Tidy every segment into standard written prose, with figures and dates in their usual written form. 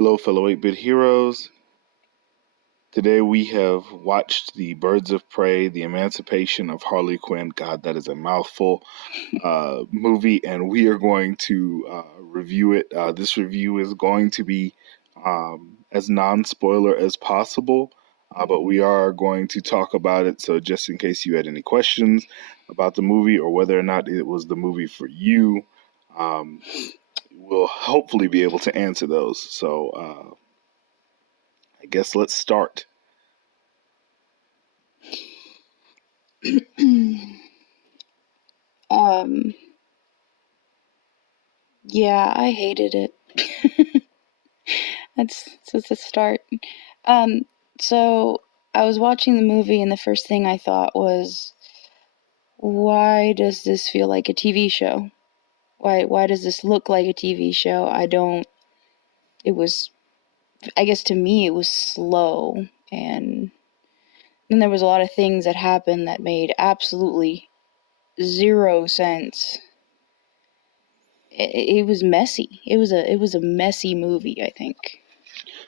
Hello, fellow 8-bit heroes. Today we have watched The Birds of Prey, The Emancipation of Harley Quinn. God, that is a mouthful. Movie, and we are going to review it. This review is going to be as non-spoiler as possible, but we are going to talk about it. So just in case you had any questions about the movie or whether or not it was the movie for you, um, we'll hopefully be able to answer those. So I guess let's start. Um, yeah, I hated it. That's a start. Um, so I was watching the movie, and the first thing I thought was, why does this feel like a TV show? Why does this look like a TV show? It was, I guess to me, it was slow, and then there was a lot of things that happened that made absolutely zero sense. It was messy. It was a messy movie, I think.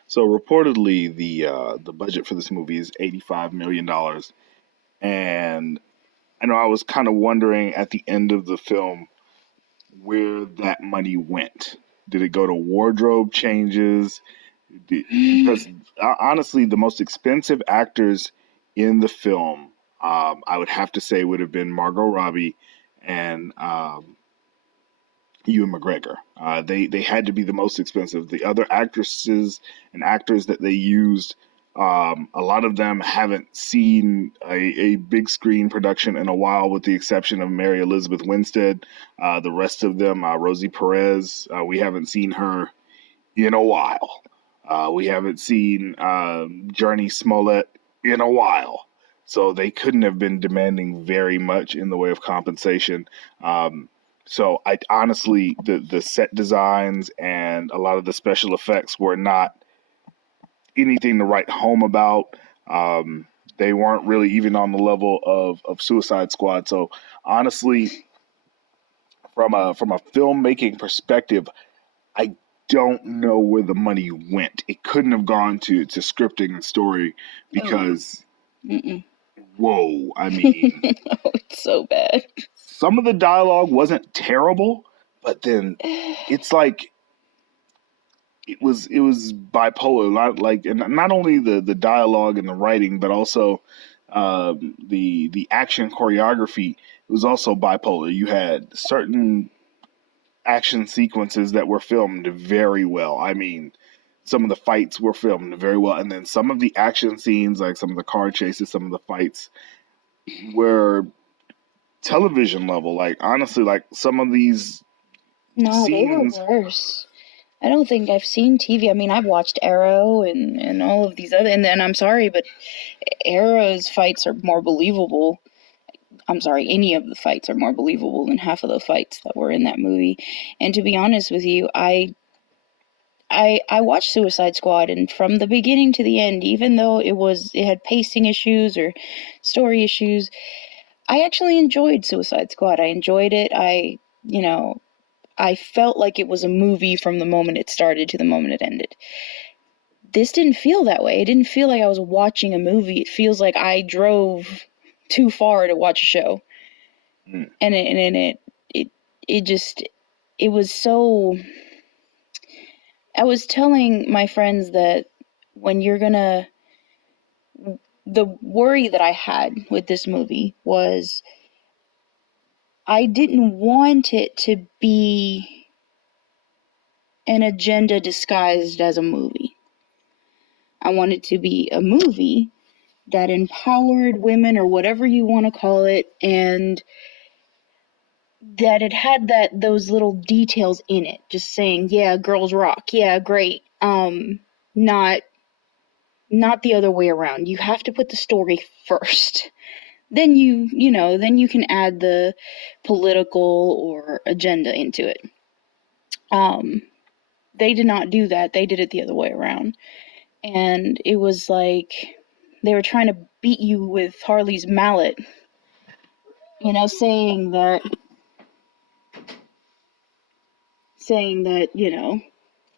So reportedly, the budget for this movie is $85 million, and I know I was kind of wondering at the end of the film where that money went. Did it go to wardrobe changes? Because honestly, the most expensive actors in the film, I would have to say, would have been Margot Robbie and Ewan McGregor. They had to be the most expensive. The other actresses and actors that they used, a lot of them haven't seen a big screen production in a while, with the exception of Mary Elizabeth Winstead. The rest of them, Rosie Perez, we haven't seen her in a while. We haven't seen Journey Smollett in a while. So they couldn't have been demanding very much in the way of compensation. So I honestly, the set designs and a lot of the special effects were not anything to write home about. They weren't really even on the level of Suicide Squad. So honestly, from a filmmaking perspective, I don't know where the money went. It couldn't have gone to scripting and story Oh, because mm-mm. whoa, I mean, Oh, it's so bad. some of the dialogue wasn't terrible, but then it's like it was bipolar. Not like, and not only the dialogue and the writing, but also the action choreography. It was also bipolar. You had certain action sequences that were filmed very well. I mean, some of the fights were filmed very well, and then some of the action scenes, like some of the car chases, some of the fights, were television level. Like honestly, like some of these No, they were scenes. worse. I don't think I've seen TV. I mean, I've watched Arrow and all of these other, and then I'm sorry, but Arrow's fights are more believable. I'm sorry, any of the fights are more believable than half of the fights that were in that movie. And to be honest with you, I watched Suicide Squad, and from the beginning to the end, even though it had pacing issues or story issues, I actually enjoyed Suicide Squad. I enjoyed it. I felt like it was a movie from the moment it started to the moment it ended. This didn't feel that way. It didn't feel like I was watching a movie. It feels like I drove too far to watch a show. Mm. And it just, it was so. I was telling my friends that when you're gonna, the worry that I had with this movie was I didn't want it to be an agenda disguised as a movie. I wanted to be a movie that empowered women, or whatever you want to call it, and that it had those little details in it, just saying, yeah, girls rock, yeah, great. Not the other way around. You have to put the story first. Then then you can add the political or agenda into it. Um, they did not do that. They did it the other way around. And it was like they were trying to beat you with Harley's mallet, saying that,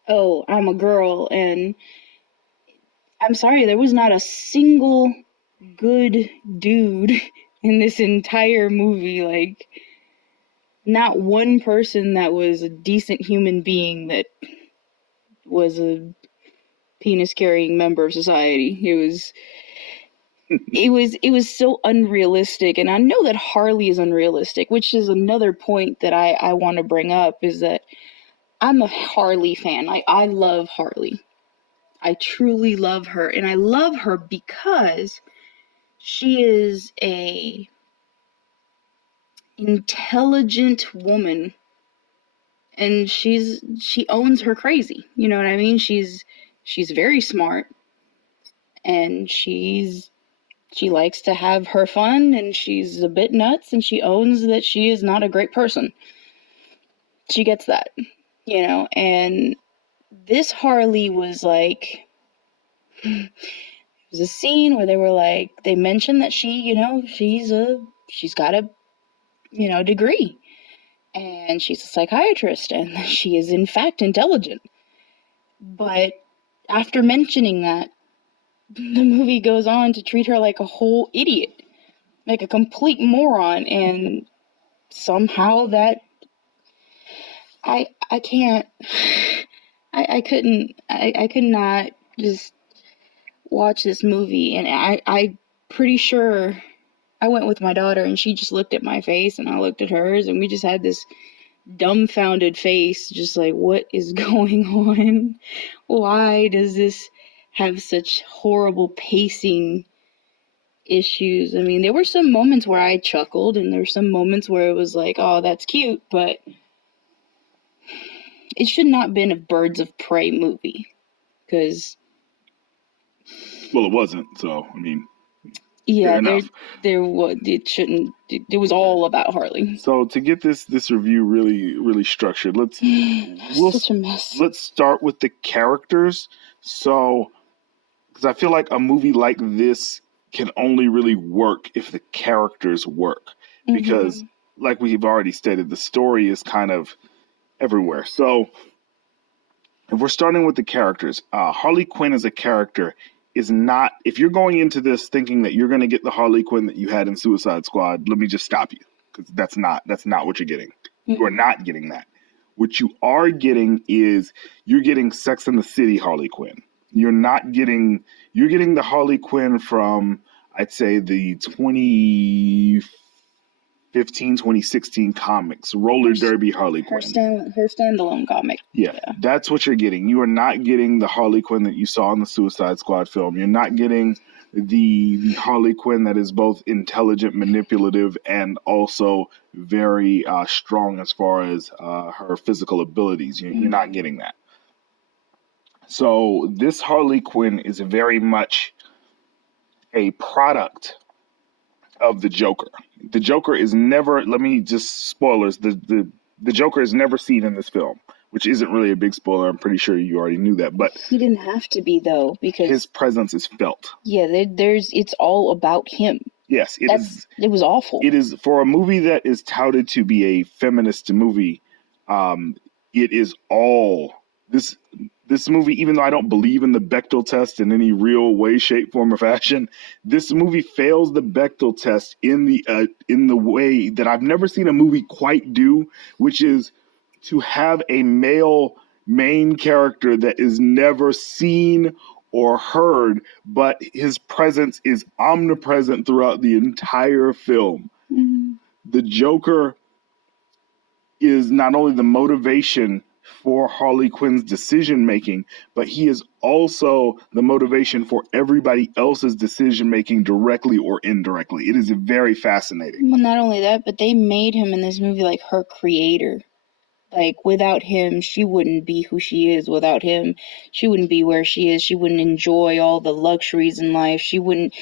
oh, I'm a girl, and I'm sorry, there was not a single good dude in this entire movie. Like, not one person that was a decent human being that was a penis carrying member of society. It was so unrealistic, and I know that Harley is unrealistic, which is another point that I want to bring up, is that I'm a Harley fan. I love Harley. I truly love her, and I love her because she is a intelligent woman, and she owns her crazy. You know what I mean? She's very smart, and she likes to have her fun, and she's a bit nuts, and she owns that she is not a great person. She gets that, and this Harley was like, it was a scene where they mentioned that she's got a, degree, and she's a psychiatrist, and she is in fact intelligent. But after mentioning that, the movie goes on to treat her like a whole idiot, like a complete moron, and somehow that I can't I couldn't I could not just watch this movie, and I pretty sure I went with my daughter, and she just looked at my face and I looked at hers, and we just had this dumbfounded face, just like, what is going on? Why does this have such horrible pacing issues? I mean, there were some moments where I chuckled, and there were some moments where it was like, oh, that's cute, but it should not have been a Birds of Prey movie, because Well, it wasn't. So I mean, yeah, fair enough. there was it shouldn't. It was all about Harley. So to get this review really structured, Such a mess. let's start with the characters. So, because I feel like a movie like this can only really work if the characters work. Because, like we've already stated, the story is kind of everywhere. So, if we're starting with the characters, Harley Quinn as a character is not. If you're going into this thinking that you're going to get the Harley Quinn that you had in Suicide Squad, let me just stop you, because that's not what you're getting. You are not getting that. What you are getting is you're getting Sex and the City Harley Quinn. You're getting the Harley Quinn from, I'd say, the 2015, 2016 comics, Roller Derby Harley Quinn. Her standalone comic. Yeah, that's what you're getting. You are not getting the Harley Quinn that you saw in the Suicide Squad film. You're not getting the Harley Quinn that is both intelligent, manipulative, and also very strong as far as her physical abilities. You're not getting that. So this Harley Quinn is very much a product of the Joker. The Joker is never. Let me just spoilers. The Joker is never seen in this film, which isn't really a big spoiler. I'm pretty sure you already knew that, but he didn't have to be, though, because his presence is felt. Yeah, it's all about him. Yes, it was awful. It is, for a movie that is touted to be a feminist movie. It is all this movie, even though I don't believe in the Bechdel test in any real way, shape, form, or fashion, this movie fails the Bechdel test in the way that I've never seen a movie quite do, which is to have a male main character that is never seen or heard, but his presence is omnipresent throughout the entire film. The Joker is not only the motivation for Harley Quinn's decision making, but he is also the motivation for everybody else's decision making, directly or indirectly. It is very fascinating. Well, not only that, but they made him in this movie like her creator. Like, without him, she wouldn't be who she is. Without him, she wouldn't be where she is. She wouldn't enjoy all the luxuries in life. She wouldn't.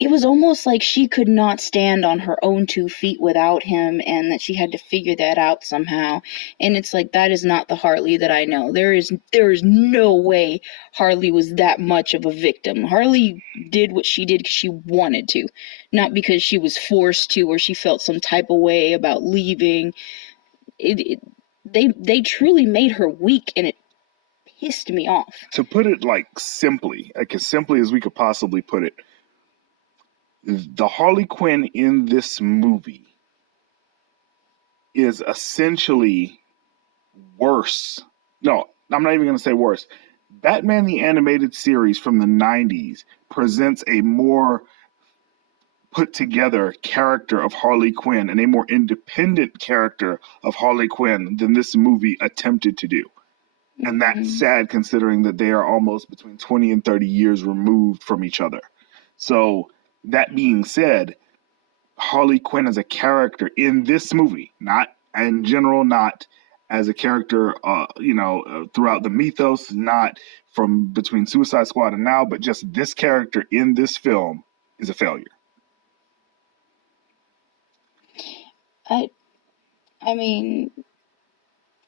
It was almost like she could not stand on her own 2 feet without him, and that she had to figure that out somehow. And it's like, that is not the Harley that I know. There is no way Harley was that much of a victim. Harley did what she did because she wanted to, not because she was forced to, or she felt some type of way about leaving. they truly made her weak, and it pissed me off. To put it like as simply as we could possibly put it, the Harley Quinn in this movie is essentially worse. No, I'm not even going to say worse. Batman the Animated Series from the 90s presents a more put together character of Harley Quinn and a more independent character of Harley Quinn than this movie attempted to do. And that's sad considering that they are almost between 20 and 30 years removed from each other. So, that being said, Harley Quinn as a character in this movie, not in general, not as a character, throughout the mythos, not from between Suicide Squad and now, but just this character in this film is a failure. I mean,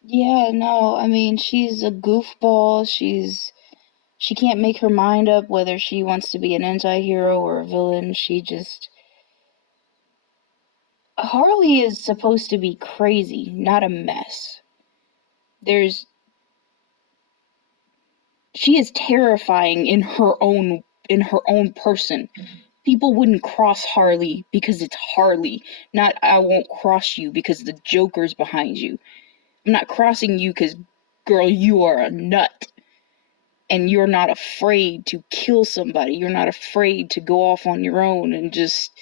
yeah, no, I mean, she's a goofball. She can't make her mind up whether she wants to be an anti-hero or a villain. Harley is supposed to be crazy, not a mess. She is terrifying in her own person. People wouldn't cross Harley because it's Harley, not I won't cross you because the Joker's behind you. I'm not crossing you because, girl, you are a nut. And you're not afraid to kill somebody. You're not afraid to go off on your own and just.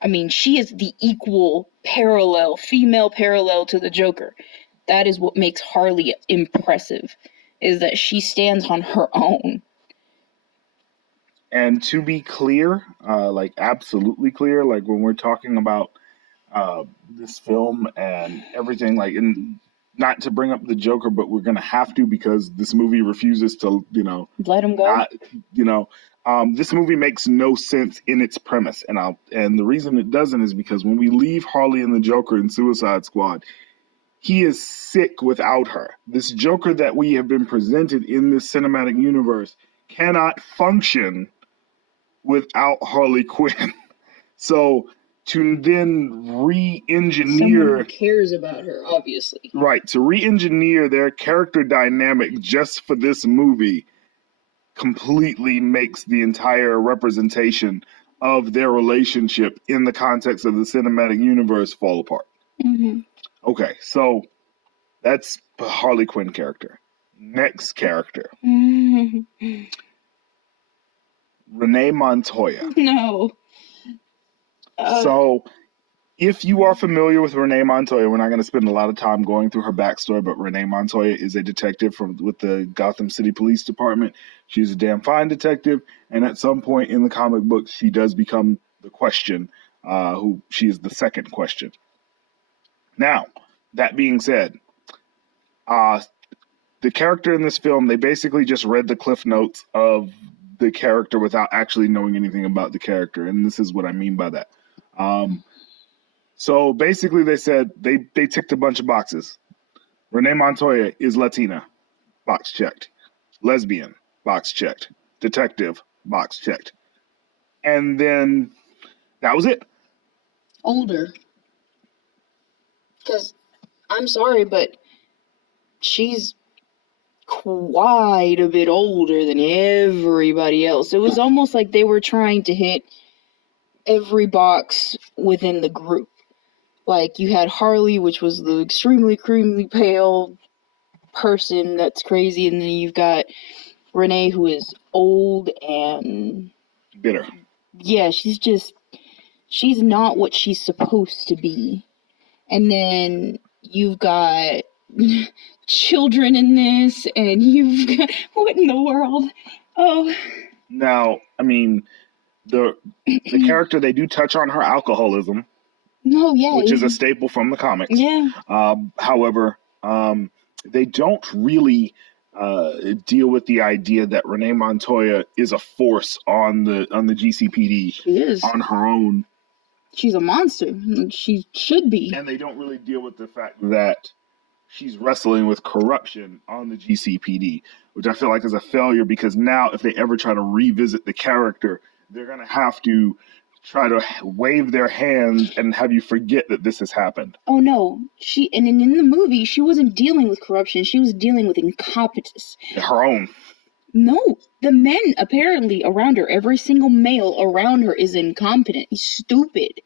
I mean, she is the equal female parallel to the Joker. That is what makes Harley impressive, is that she stands on her own. And to be clear, like absolutely clear, like when we're talking about this film and everything, like, and not to bring up the Joker, but we're gonna have to because this movie refuses to, let him go. Not, this movie makes no sense in its premise, and the reason it doesn't is because when we leave Harley and the Joker in Suicide Squad, he is sick without her. This Joker that we have been presented in this cinematic universe cannot function without Harley Quinn. So to then re-engineer someone who cares about her, obviously. Right, to re-engineer their character dynamic just for this movie completely makes the entire representation of their relationship in the context of the cinematic universe fall apart. Mm-hmm. Okay, so that's the Harley Quinn character. Next character. Mm-hmm. Renee Montoya. No. So, if you are familiar with Renee Montoya, we're not going to spend a lot of time going through her backstory, but Renee Montoya is a detective with the Gotham City Police Department. She's a damn fine detective, and at some point in the comic books, she does become the Question, who she is the second Question. Now, that being said, the character in this film, they basically just read the cliff notes of the character without actually knowing anything about the character, and this is what I mean by that. So basically, they said they ticked a bunch of boxes. Renee Montoya is Latina, box checked. Lesbian, box checked. Detective, box checked. And then that was it. Older. Because, I'm sorry, but she's quite a bit older than everybody else. It was almost like they were trying to hit every box within the group. Like, you had Harley, which was the extremely pale person that's crazy, and then you've got Renee, who is old and bitter. Yeah, she's not what she's supposed to be. And then you've got children in this, and you've got what in the world? Oh. Now, I mean, the character, they do touch on her alcoholism. No, yeah, which is a staple from the comics. Yeah. However, they don't really deal with the idea that Renee Montoya is a force on the GCPD. She is on her own. She's a monster. She should be. And they don't really deal with the fact that she's wrestling with corruption on the GCPD, which I feel like is a failure because now if they ever try to revisit the character, they're going to have to try to wave their hands and have you forget that this has happened. Oh no, and in the movie, she wasn't dealing with corruption. She was dealing with incompetence. Her own. No, the men apparently around her, every single male around her is incompetent. He's stupid.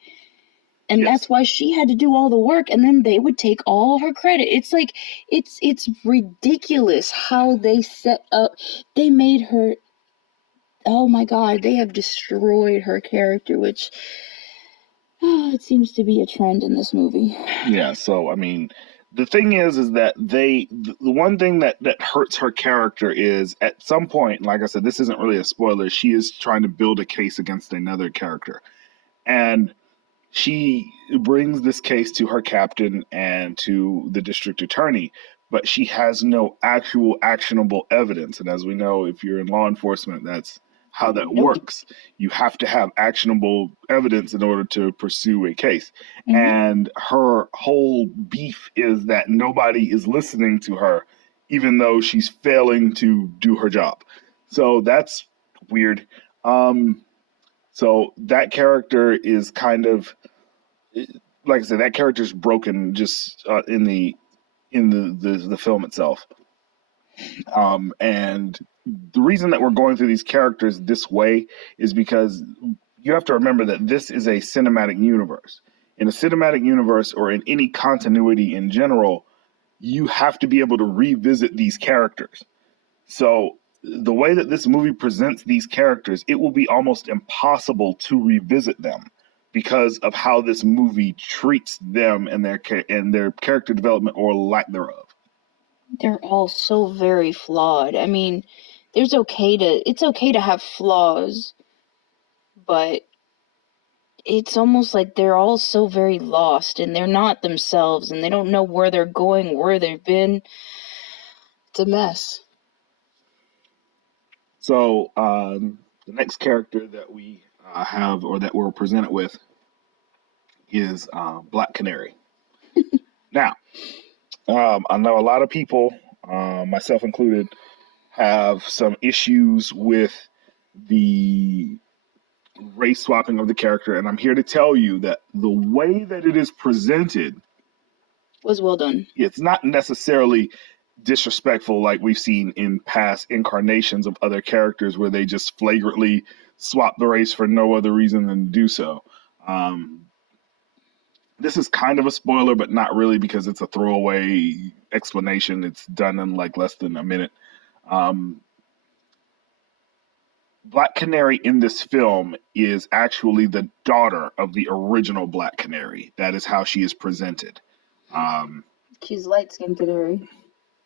And Yes. That's why she had to do all the work, and then they would take all her credit. It's like, it's ridiculous how they set up, they made her, oh my god, they have destroyed her character, which, it seems to be a trend in this movie. Yeah, so, I mean, the thing is that the one thing that hurts her character is at some point, like I said, this isn't really a spoiler, she is trying to build a case against another character. And she brings this case to her captain and to the district attorney, but she has no actual actionable evidence. And as we know, if you're in law enforcement, that's how that works. You have to have actionable evidence in order to pursue a case. Mm-hmm. And her whole beef is that nobody is listening to her, even though she's failing to do her job. So that's weird. So that character is kind of, like I said, that character's broken just in the film itself. And the reason that we're going through these characters this way is because you have to remember that this is a cinematic universe. In a cinematic universe, or in any continuity in general, you have to be able to revisit these characters. So the way that this movie presents these characters, it will be almost impossible to revisit them because of how this movie treats them and their character development or lack thereof. They're all so very flawed. I mean, it's okay to have flaws, but it's almost like they're all so very lost and they're not themselves and they don't know where they're going, where they've been. It's a mess. So the next character that we have, or that we're presented with, is Black Canary. Now, I know a lot of people, myself included, have some issues with the race swapping of the character, and I'm here to tell you that the way that it is presented was well done. It's not necessarily disrespectful like we've seen in past incarnations of other characters where they just flagrantly swap the race for no other reason than to do so. This is kind of a spoiler, but not really, because it's a throwaway explanation. It's done in like less than a minute. Black Canary in this film is actually the daughter of the original Black Canary. That is how she is presented. She's light-skinned canary.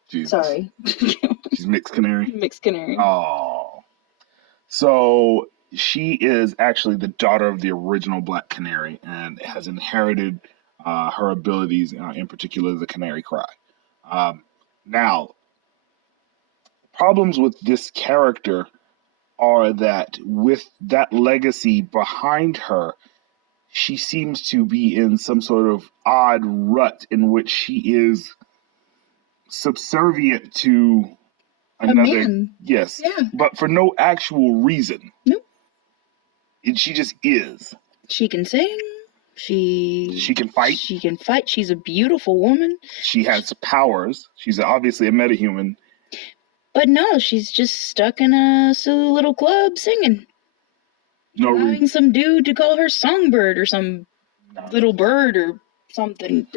Jesus. Sorry. She's mixed canary? Mixed canary. Oh. So she is actually the daughter of the original Black Canary and has inherited her abilities, in particular the canary cry. Now, problems with this character are that with that legacy behind her, she seems to be in some sort of odd rut in which she is subservient to another. A man. Yes. Yeah. But for no actual reason. Nope. She just is. She can sing. She can fight. She can fight. She's a beautiful woman. She has powers. She's obviously a metahuman. But no, she's just stuck in a silly little club singing. No, allowing some dude to call her Songbird or some little bird or something.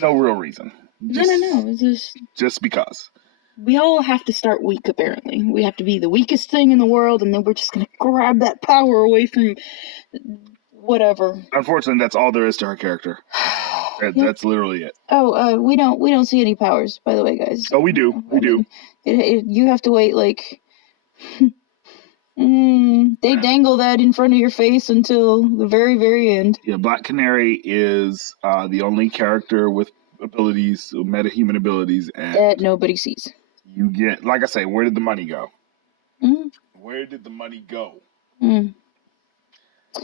No real reason. Just, no. It's just because. We all have to start weak, apparently. We have to be the weakest thing in the world, and then we're just going to grab that power away from whatever. Unfortunately, that's all there is to her character. That's literally it. Oh, we don't see any powers, by the way, guys. Oh, we do. We do. You have to wait, like... they dangle that in front of your face until the very, very end. Yeah, Black Canary is the only character with abilities, metahuman abilities, and that nobody sees. You get, like I say, where did the money go? Where did the money go?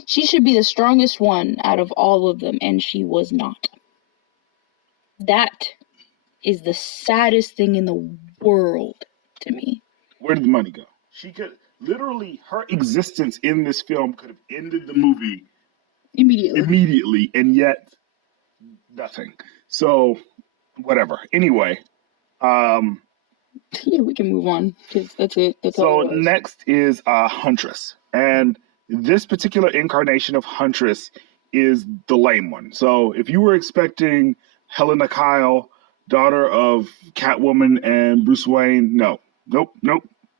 She should be the strongest one out of all of them, and she was not. That is the saddest thing in the world to me. Where did the money go? She could. Literally, her existence in this film could have ended the movie Immediately. and yet nothing. So, whatever. Anyway, um, Yeah, we can move on because that's it. That's all so it was. next is Huntress, and this particular incarnation of Huntress is the lame one. So if you were expecting Helena Kyle, daughter of Catwoman and Bruce Wayne, no, nope,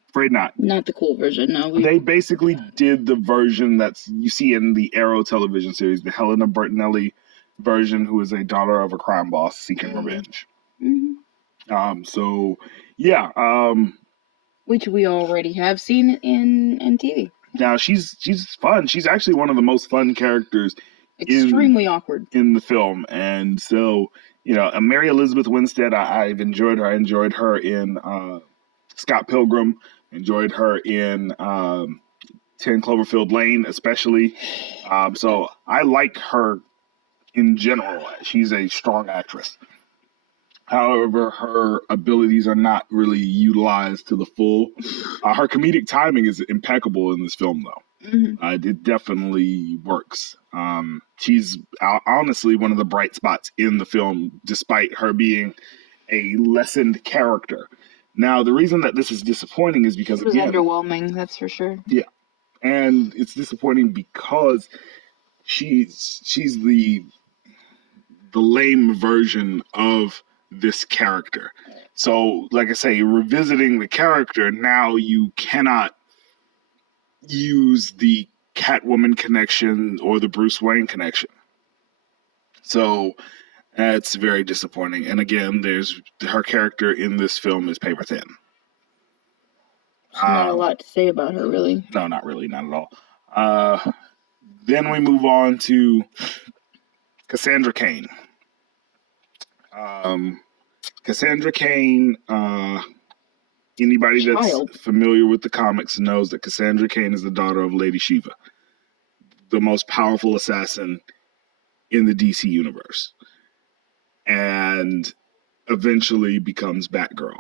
afraid not. Not the cool version. No, They basically did the version that's you see in the Arrow television series, the Helena Bertinelli version, who is a daughter of a crime boss seeking revenge. So yeah, which we already have seen in TV. now she's fun. She's actually one of the most fun characters Extremely awkward in the film, and so Mary Elizabeth Winstead, I've enjoyed her. I enjoyed her in Scott Pilgrim. Enjoyed her in 10 Cloverfield Lane, especially. So I like her in general. She's a strong actress. However, her abilities are not really utilized to the full. Her comedic timing is impeccable in this film, though. It definitely works. She's honestly one of the bright spots in the film, despite her being a lessened character. Now, the reason that this is disappointing is because it was underwhelming. That's for sure. Yeah, and it's disappointing because she's the lame version of this character. So, like I say, revisiting the character, now you cannot use the Catwoman connection or the Bruce Wayne connection. So that's very disappointing. And again, there's her character in this film is paper thin. There's not a lot to say about her, really. No, not really, not at all. Then we move on to Cassandra Cain. Cassandra Cain, anybody that's familiar with the comics knows that Cassandra Cain is the daughter of Lady Shiva, the most powerful assassin in the DC universe, and eventually becomes Batgirl.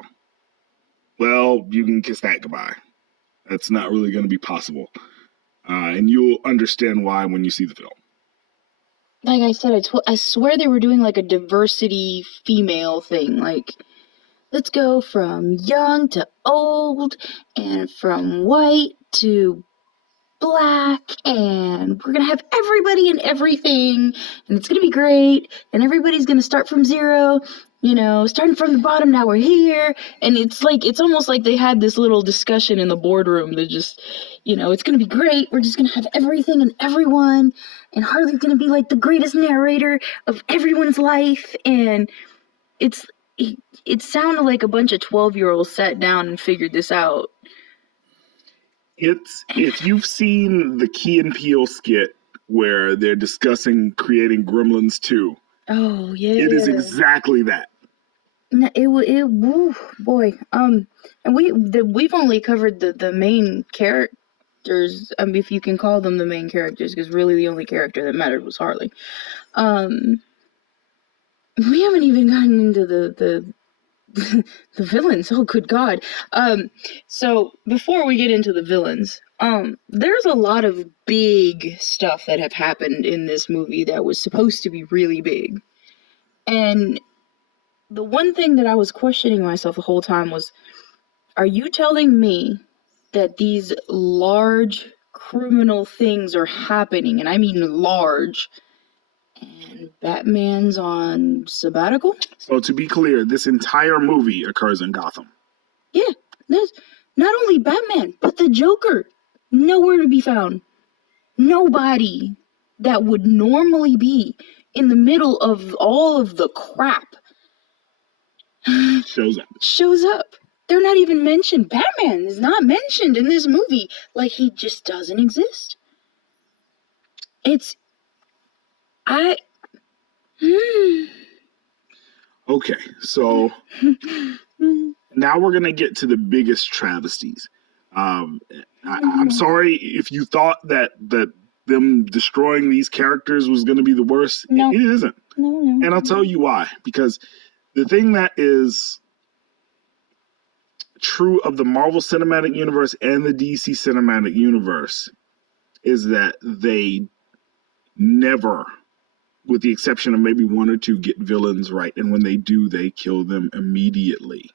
Well, you can kiss that goodbye. That's not really going to be possible. And you'll understand why when you see the film. Like I said, I swear they were doing like a diversity female thing. Like, let's go from young to old and from white to black, and we're gonna have everybody and everything, and it's gonna be great, and everybody's gonna start from zero, starting from the bottom. Now we're here, and it's almost like they had this little discussion in the boardroom that just, it's gonna be great. We're just gonna have everything and everyone, and Harley's gonna be like the greatest narrator of everyone's life, and it sounded like a bunch of 12-year-olds sat down and figured this out. It's if you've seen the Key and Peele skit where they're discussing creating Gremlins 2. Oh yeah. It is exactly that. Boy. And we've only covered the main characters. If you can call them the main characters, because really the only character that mattered was Harley. We haven't even gotten into the villains. Oh, good God. So before we get into the villains, there's a lot of big stuff that have happened in this movie that was supposed to be really big. And the one thing that I was questioning myself the whole time was, are you telling me that these large criminal things are happening, and I mean large, and Batman's on sabbatical? So to be clear, this entire movie occurs in Gotham. Yeah, there's not only Batman, but the Joker. Nowhere to be found. Nobody that would normally be in the middle of all of the crap shows up. They're not even mentioned. Batman is not mentioned in this movie. Like, he just doesn't exist. Okay, so now we're gonna get to the biggest travesties. I'm sorry if you thought that them destroying these characters was gonna be the worst. No. It isn't. No. And I'll tell you why. Because the thing that is true of the Marvel Cinematic Universe and the DC Cinematic Universe is that they never, with the exception of maybe one or two, get villains right. And when they do, they kill them immediately.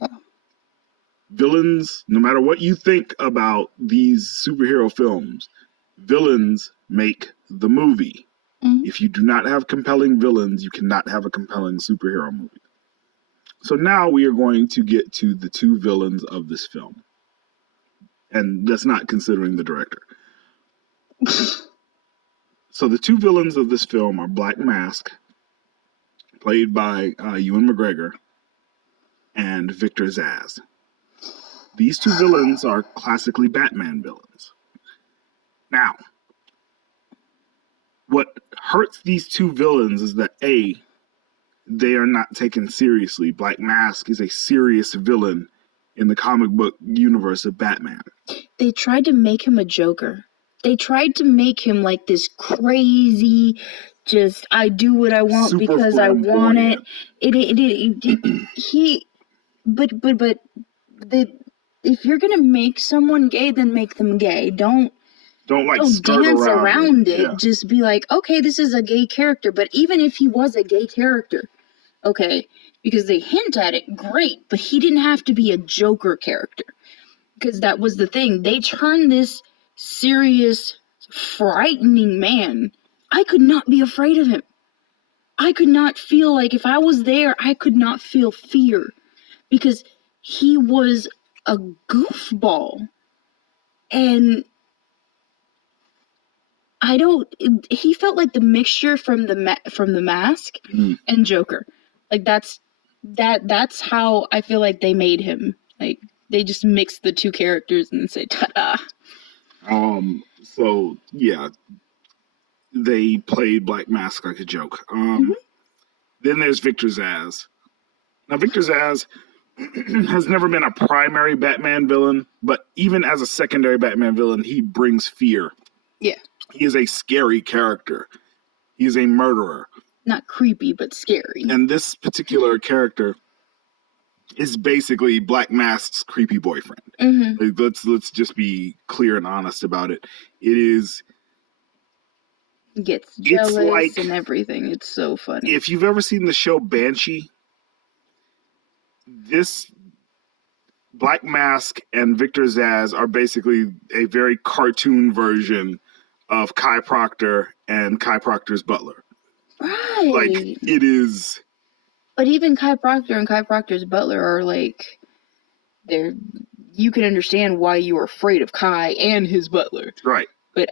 Yeah. Villains, no matter what you think about these superhero films, villains make the movie. Mm-hmm. If you do not have compelling villains, you cannot have a compelling superhero movie. So now we are going to get to the two villains of this film. And that's not considering the director. So the two villains of this film are Black Mask, played by Ewan McGregor, and Victor Zsasz. These two villains are classically Batman villains. Now, what hurts these two villains is that A, they are not taken seriously. Black Mask is a serious villain in the comic book universe of Batman. They tried to make him a Joker. They tried to make him like this crazy, just I do what I want Super because I want it. But if you're gonna make someone gay, then make them gay. Don't dance around it. Yeah. Just be like, okay, this is a gay character. But even if he was a gay character, okay, because they hint at it, great. But he didn't have to be a Joker character. Because that was the thing. They turned this serious, frightening man. I could not be afraid of him. I could not feel like if I was there, I could not feel fear. Because he was a goofball. And he felt like the mixture from the Mask and Joker. Like that's how I feel like they made him. Like they just mixed the two characters and say ta-da. So yeah, they played Black Mask like a joke. Then there's Victor Zsasz. Now Victor Zsasz has never been a primary Batman villain, but even as a secondary Batman villain, he brings fear. Yeah. He is a scary character. He is a murderer. Not creepy, but scary. And this particular character is basically Black Mask's creepy boyfriend. Mm-hmm. Like, let's just be clear and honest about it. It is. He gets jealous and everything. It's so funny. If you've ever seen the show Banshee, this Black Mask and Victor Zsasz are basically a very cartoon version of Kai Proctor and Kai Proctor's butler. Right. Like, it is. But even Kai Proctor and Kai Proctor's butler are like, you can understand why you were afraid of Kai and his butler. Right. But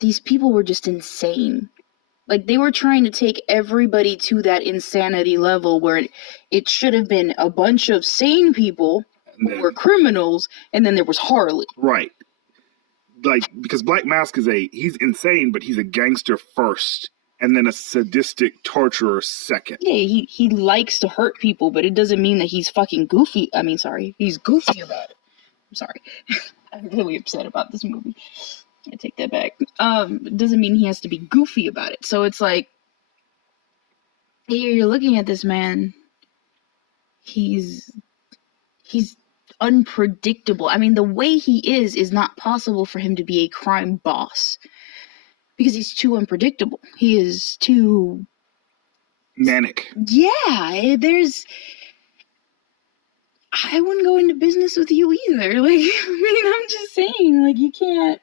these people were just insane. Like, they were trying to take everybody to that insanity level where it should have been a bunch of sane people who were criminals, and then there was Harley. Right. Like, because Black Mask he's insane, but he's a gangster first, and then a sadistic torturer second. Yeah, he likes to hurt people, but it doesn't mean that he's fucking goofy. I mean, sorry, he's goofy about it. I'm sorry. I'm really upset about this movie. I take that back. It doesn't mean he has to be goofy about it. So it's like, here you're looking at this man. He's unpredictable. I mean, the way he is not possible for him to be a crime boss. Because he's too unpredictable. He is too manic. Yeah, I wouldn't go into business with you either. Like, I mean, I'm just saying, like, you can't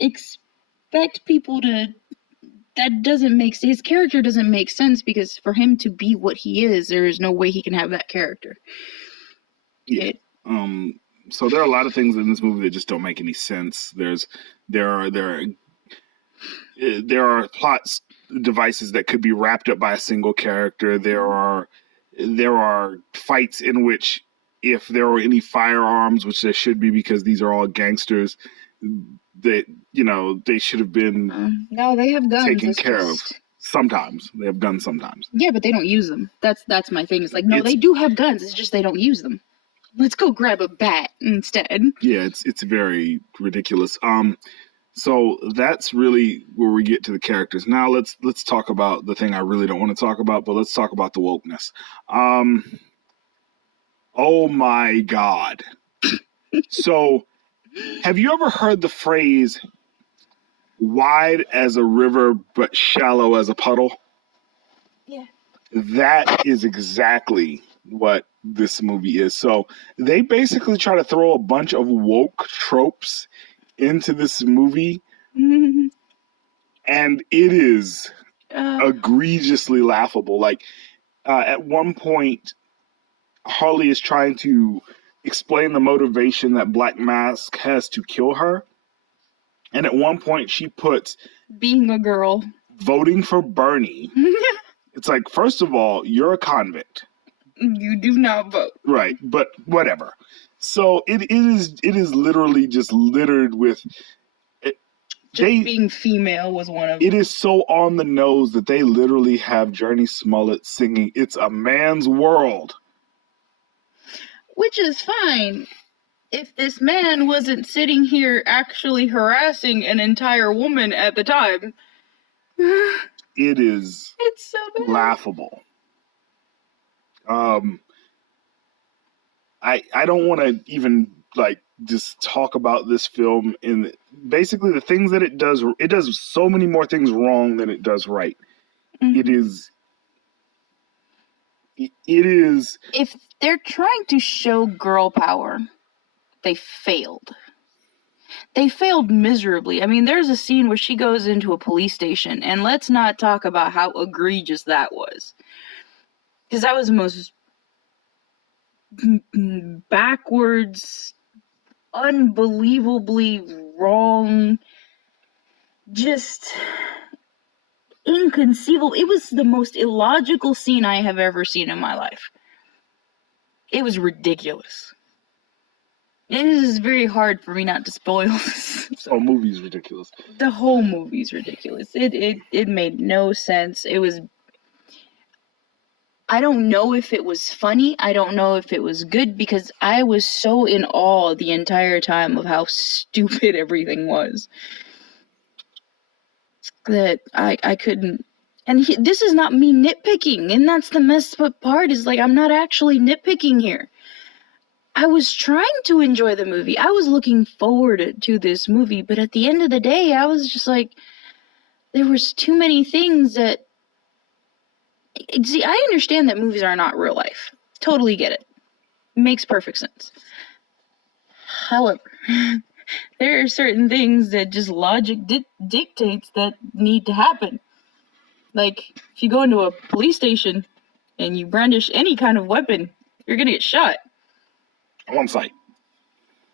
expect people to. That doesn't make his character doesn't make sense, because for him to be what he is, there is no way he can have that character. Yeah. So there are a lot of things in this movie that just don't make any sense. There are plot devices that could be wrapped up by a single character. There are fights in which, if there were any firearms, which there should be because these are all gangsters, that they should have been no, they have guns taken care of. Sometimes they have guns. Sometimes, yeah, but they don't use them. That's my thing. It's like, no, they do have guns. It's just they don't use them. Let's go grab a bat instead. Yeah, it's very ridiculous. So that's really where we get to the characters. Now let's talk about the thing I really don't want to talk about, but let's talk about the wokeness. Um, oh my God. So have you ever heard the phrase wide as a river but shallow as a puddle? Yeah. That is exactly what this movie is. So they basically try to throw a bunch of woke tropes into this movie, and it is uh, egregiously laughable. Like at one point, Harley is trying to explain the motivation that Black Mask has to kill her, and at one point she puts being a girl. voting for Bernie. It's like, first of all, you're a convict. You do not vote. Right, but whatever. So it is literally just littered with it, Just being female was one of it them. is so on the nose that they literally have Journey Smollett singing "It's a Man's World." Which is fine if this man wasn't sitting here actually harassing an entire woman at the time. It is It's so bad. laughable. I don't want to even like just talk about this film in basically the things that it does. It does so many more things wrong than it does right. It is it is If they're trying to show girl power, they failed. They failed miserably. I mean, there's a scene where she goes into a police station, and let's not talk about how egregious that was. Because that was the most backwards, unbelievably wrong, just inconceivable. It was the most illogical scene I have ever seen in my life. It was ridiculous. It is very hard for me not to spoil this. the whole movie's ridiculous. The whole movie's ridiculous. It made no sense. It was. I don't know if it was funny. I don't know if it was good because I was so in awe the entire time of how stupid everything was that I couldn't. And this is not me nitpicking, and that's the messed up part. Is like I'm not actually nitpicking here. I was trying to enjoy the movie. I was looking forward to this movie, but at the end of the day, I was just like, there was too many things that. See, I understand that movies are not real life. Totally get it. Makes perfect sense. However, there are certain things that just logic dictates that need to happen. Like, if you go into a police station and you brandish any kind of weapon, you're gonna get shot. On site.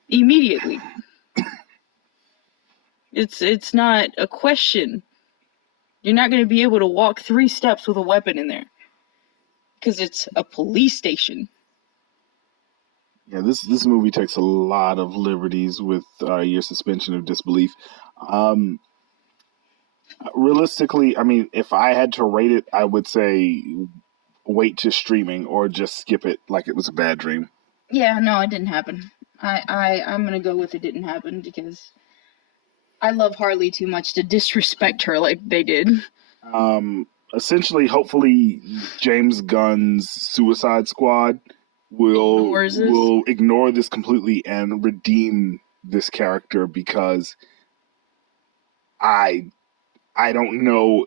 Immediately. It's not a question. You're not gonna be able to walk 3 steps with a weapon in there. Because it's a police station. Yeah, this movie takes a lot of liberties with your suspension of disbelief. Um, Realistically, I mean, if I had to rate it, I would say wait to streaming or just skip it like it was a bad dream. Yeah, no, it didn't happen. I'm gonna go with it didn't happen because I love Harley too much to disrespect her like they did. Essentially, hopefully, James Gunn's Suicide Squad will ignore this completely and redeem this character because I don't know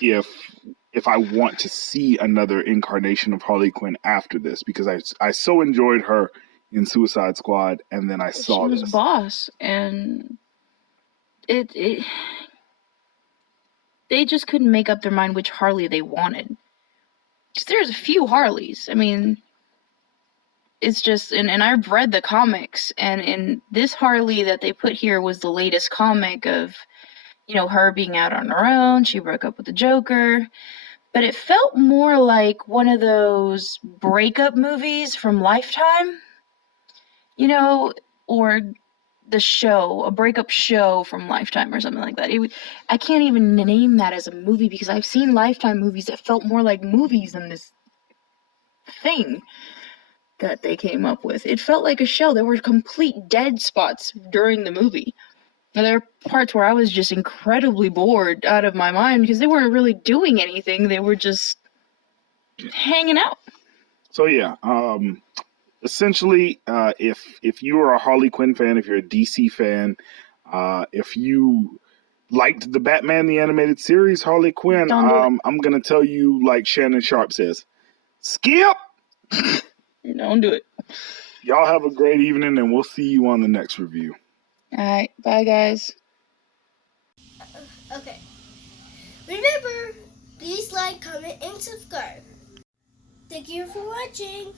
if I want to see another incarnation of Harley Quinn after this because I so enjoyed her in Suicide Squad and then I saw she was this. boss and it they just couldn't make up their mind which Harley they wanted. Because there's a few Harleys. I mean, it's just and I've read the comics and in this Harley that they put here was the latest comic of her being out on her own. She broke up with the Joker. But it felt more like one of those breakup movies from Lifetime, or the show, a breakup show from Lifetime or something like that. I can't even name that as a movie because I've seen Lifetime movies that felt more like movies than this thing that they came up with. It felt like a show. There were complete dead spots during the movie. There are parts where I was just incredibly bored out of my mind because they weren't really doing anything. They were just hanging out. So yeah, essentially, if you are a Harley Quinn fan, if you're a DC fan, if you liked the Batman the Animated Series, Harley Quinn, Don't do it. I'm gonna tell you like Shannon Sharp says, skip. Don't do it. Y'all have a great evening, and we'll see you on the next review. Alright, bye guys. Okay. Remember, please like, comment, and subscribe. Thank you for watching.